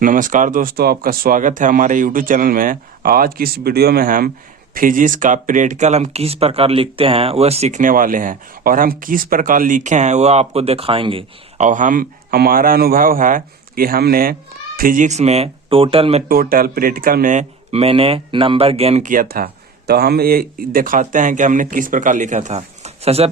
नमस्कार दोस्तों, आपका स्वागत है हमारे YouTube चैनल में। आज की इस वीडियो में हम फिजिक्स का प्रैक्टिकल हम किस प्रकार लिखते हैं वह सीखने वाले हैं, और हम किस प्रकार लिखे हैं वह आपको दिखाएंगे। और हमारा अनुभव है कि हमने फिजिक्स में टोटल प्रैक्टिकल में मैंने नंबर गेन किया था, तो हम ये दिखाते हैं कि हमने किस प्रकार लिखा था। सबसे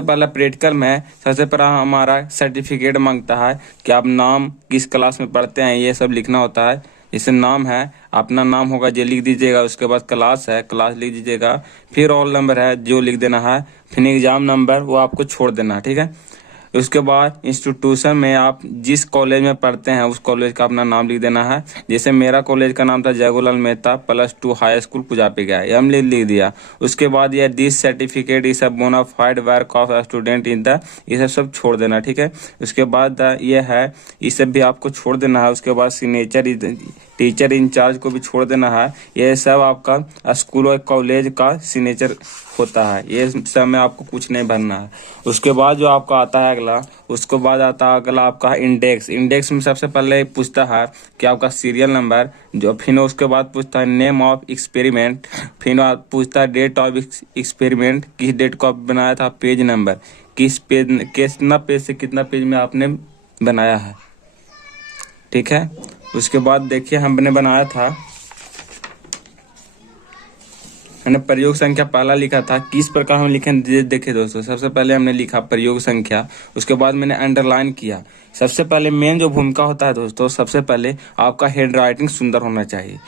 पहले प्रैक्टिकल में सबसे पहला हमारा सर्टिफिकेट मांगता है कि आप नाम किस क्लास में पढ़ते हैं, ये सब लिखना होता है। जैसे नाम है, अपना नाम होगा जो लिख दीजिएगा, उसके बाद क्लास है, क्लास लिख दीजिएगा, फिर रोल नंबर है जो लिख देना है, फिर एग्जाम नंबर वो आपको छोड़ देना है, ठीक है। उसके बाद इंस्टीट्यूशन में आप जिस कॉलेज में पढ़ते हैं उस कॉलेज का अपना नाम लिख देना है। जैसे मेरा कॉलेज का नाम था जयगोलाल मेहता +2 हाई स्कूल पुजापी गया, ये हमने लिख दिया। उसके बाद ये this certificate is a bonafide work of student in the, ये सब छोड़ देना, ठीक है। उसके बाद ये है, ये सब भी आपको छोड़ देना है। उसके बाद सिग्नेचर टीचर इंचार्ज को भी छोड़ देना है। ये सब आपका स्कूल और कॉलेज का सिग्नेचर होता है, ये सब में आपको कुछ नहीं भरना है। उसके बाद जो आपका आता है अगला, उसके बाद आता है अगला आपका इंडेक्स में सबसे पहले पूछता है कि आपका सीरियल नंबर, जो फिर उसके बाद पूछता है नेम ऑफ एक्सपेरिमेंट, फिर पूछता है डेट ऑफ एक्सपेरिमेंट, किस डेट को आप बनाया था, पेज नंबर, किस पेज, कितना पेज से कितना पेज में आपने बनाया है, ठीक है। उसके बाद देखिए हमने बनाया था, मैंने प्रयोग संख्या पहला लिखा था। किस प्रकार हम लिखे देखिए दोस्तों, सबसे पहले हमने लिखा प्रयोग संख्या, उसके बाद मैंने अंडरलाइन किया। सबसे पहले मेन जो भूमिका होता है दोस्तों, सबसे पहले आपका हैंड राइटिंग सुंदर होना चाहिए।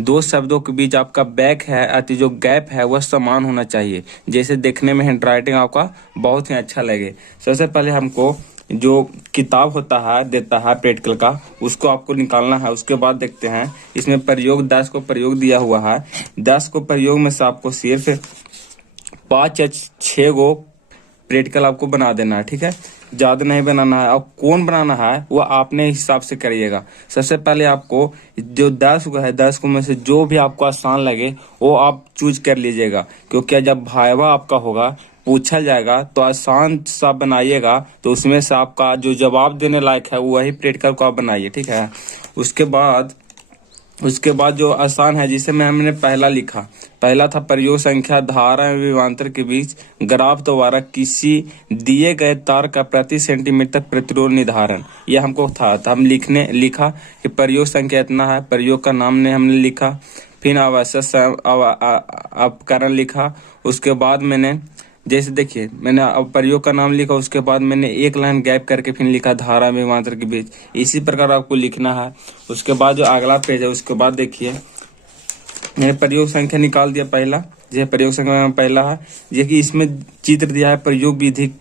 दो शब्दों के बीच आपका बैक है अति जो गैप है वह समान होना चाहिए, जैसे देखने में हैंड राइटिंग आपका बहुत ही अच्छा लगे। सबसे पहले हमको जो किताब होता है देता है प्रैक्टिकल का, उसको आपको निकालना है। उसके बाद देखते हैं इसमें प्रयोग 10 को प्रयोग दिया हुआ है। 10 को प्रयोग में से आपको सिर्फ 5 या 6 गो प्रैक्टिकल आपको बना देना है, ठीक है, ज्यादा नहीं बनाना है। और कौन बनाना है वो आपने हिसाब से करिएगा। सबसे पहले आपको जो 10 को है, 10 को में से जो भी आपको आसान लगे वो आप चूज कर लीजिएगा, क्योंकि जब भाइवा आपका होगा, पूछा जाएगा, तो आसान सा बनाइएगा, तो उसमें से आपका जो जवाब देने लायक है वही प्रैक्टिकल को आप बनाइए, ठीक है। उसके बाद जो आसान है, जिसे हमने पहला लिखा, पहला था प्रयोग संख्या धारा एवं विभवांतर के बीच ग्राफ द्वारा किसी दिए गए तार का प्रति सेंटीमीटर प्रतिरोध निर्धारण, ये हमको था। तो हम लिखा कि प्रयोग संख्या इतना है, प्रयोग का नाम ने हमने लिखा, फिर आवश्यक उपकरण लिखा। उसके बाद मैंने जैसे देखिए मैंने अब प्रयोग का नाम लिखा, उसके बाद मैंने एक लाइन गैप करके फिर लिखा धारा में विभवांतर के बीच, इसी प्रकार आपको लिखना है। उसके बाद जो अगला पेज है, उसके बाद देखिए मैंने प्रयोग संख्या निकाल दिया पहला, जो प्रयोग संख्या में पहला है, जो कि इसमें चित्र दिया है, प्रयोग विधि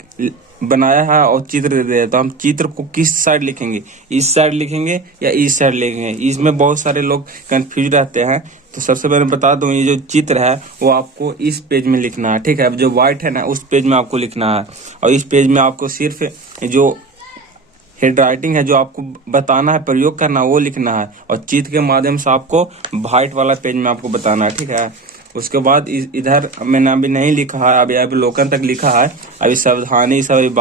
बनाया है और चित्र दे दिया है। तो हम चित्र को किस साइड लिखेंगे, इस साइड लिखेंगे या इस साइड लिखेंगे, इसमें बहुत सारे लोग कंफ्यूज रहते हैं। तो सबसे पहले बता दूं, ये जो चित्र है वो आपको इस पेज में लिखना है, ठीक है। अब जो व्हाइट है ना, उस पेज में आपको लिखना है, और इस पेज में आपको सिर्फ जो हेड राइटिंग है, जो आपको बताना है, प्रयोग करना, वो लिखना है, और चित्र के माध्यम से आपको व्हाइट वाला पेज में आपको बताना है, ठीक है। उसके बाद इधर मैंने अभी नहीं लिखा है, अभी अवलोकन तक लिखा है, अभी सावधानी सब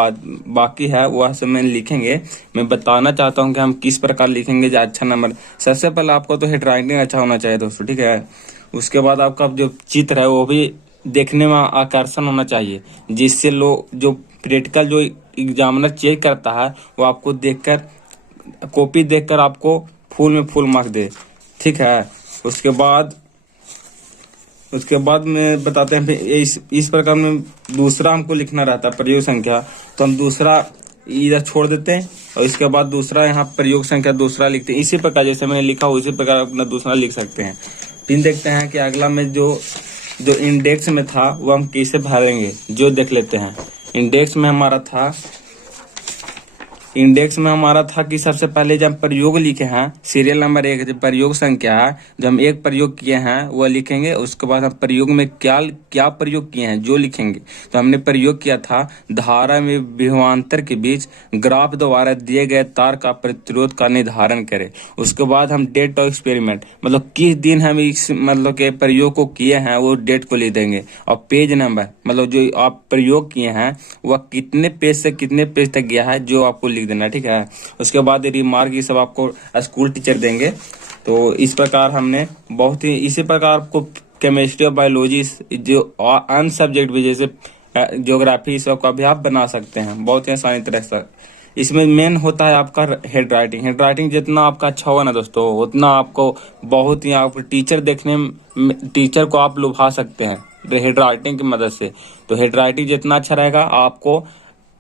बाकी है, वह सब मैं लिखेंगे। मैं बताना चाहता हूँ कि हम किस प्रकार लिखेंगे जो अच्छा नंबर। सबसे पहले आपको तो हेड राइटिंग अच्छा होना चाहिए दोस्तों, ठीक है। उसके बाद आपका जो चित्र है वो भी देखने में आकर्षण होना चाहिए, जिससे लोग जो प्रैक्टिकल जो एग्जामिनर चेक करता है वो आपको देखकर, कॉपी देखकर आपको फुल में फुल मार्क्स दे, ठीक है। उसके बाद में बताते हैं इस प्रकार में दूसरा हमको लिखना रहता है प्रयोग संख्या, तो हम दूसरा इधर छोड़ देते हैं, और इसके बाद दूसरा यहाँ प्रयोग संख्या दूसरा लिखते हैं। इसी प्रकार जैसे मैंने लिखा उसी प्रकार अपना दूसरा लिख सकते हैं। फिर देखते हैं कि अगला में जो इंडेक्स में था वो हम कैसे भरेंगे, जो देख लेते हैं। इंडेक्स में हमारा था कि सबसे पहले जब प्रयोग लिखे हैं, सीरियल नंबर 1 जो प्रयोग संख्या है, जो हम एक प्रयोग किए हैं वह लिखेंगे। उसके बाद हम प्रयोग में क्या प्रयोग किए हैं जो लिखेंगे। तो हमने प्रयोग किया था धारा में विभवांतर के बीच ग्राफ द्वारा दिए गए तार का प्रतिरोध का निर्धारण करें। उसके बाद हम डेट ऑफ एक्सपेरिमेंट, मतलब किस दिन हम इस मतलब के प्रयोग को किए हैं वो डेट को लिख देंगे, और पेज नंबर मतलब जो आप प्रयोग किए हैं वह कितने पेज से कितने पेज तक गया है जो आपको लिख देना है, ठीक है। उसके बाद रिमार्क ये सब आपको स्कूल टीचर देंगे। तो इस प्रकार हमने बहुत ही इसी प्रकार आपको केमिस्ट्री और बायोलॉजी जो अन्य सब्जेक्ट भी जैसे ज्योग्राफी सब का भी आप बना सकते हैं बहुत ही आसानी तरह से। इसमें मेन होता है आपका हेड राइटिंग। हेड राइटिंग जितना आपका अच्छा होगा ना दोस्तों, उतना आपको बहुत ही आप टीचर देखने में टीचर को आप लुभा सकते हैं हेड राइटिंग की मदद से। तो हेड राइटिंग जितना अच्छा रहेगा आपको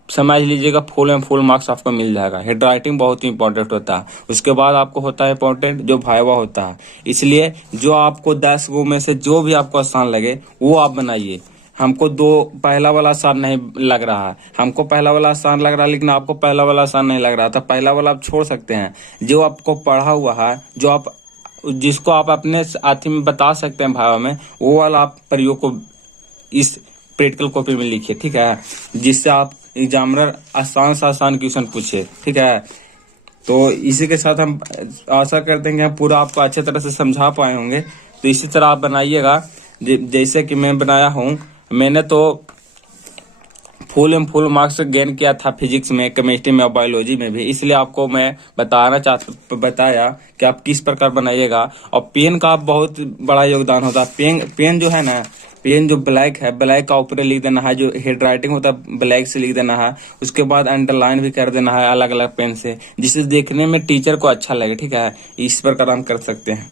समझ लीजिएगा फुल एंड फुल मार्क्स आपको मिल जाएगा। हेड राइटिंग बहुत ही इंपॉर्टेंट होता है। उसके बाद आपको होता है इंपॉर्टेंट जो वाइवा होता है। इसलिए जो आपको 10 गो में से जो भी आपको आसान लगे वो आप बनाइए। हमको पहला वाला आसान नहीं लग रहा है, हमको पहला वाला आसान लग रहा है, लेकिन आपको पहला वाला आसान नहीं लग रहा था, पहला वाला आप छोड़ सकते हैं। जो आपको पढ़ा हुआ है, जो आप जिसको आप अपने साथी में बता सकते हैं भावा में, वो वाला आप प्रयोग को इस प्रैक्टिकल कॉपी में लिखिए, ठीक है, जिससे आप एग्जामिनर आसान से आसान क्वेश्चन पूछे, ठीक है। तो इसी के साथ हम आशा करते हैं कि हम पूरा आपको अच्छे तरह से समझा पाए होंगे। तो इसी तरह आप बनाइएगा जैसे कि मैं बनाया हूँ। मैंने तो full and full marks gain किया था फिजिक्स में, केमिस्ट्री में और बायोलॉजी में भी, इसलिए आपको मैं बताया कि आप किस प्रकार बनाइएगा। और पेन का बहुत बड़ा योगदान होता है। पेन जो है ना, पेन जो ब्लैक है, ब्लैक का ऊपर लिख देना है, जो हेड राइटिंग होता है ब्लैक से लिख देना है। उसके बाद अंडरलाइन भी कर देना है अलग अलग पेन से, जिससे देखने में टीचर को अच्छा लगे, ठीक है। इस प्रकार हम कर सकते हैं।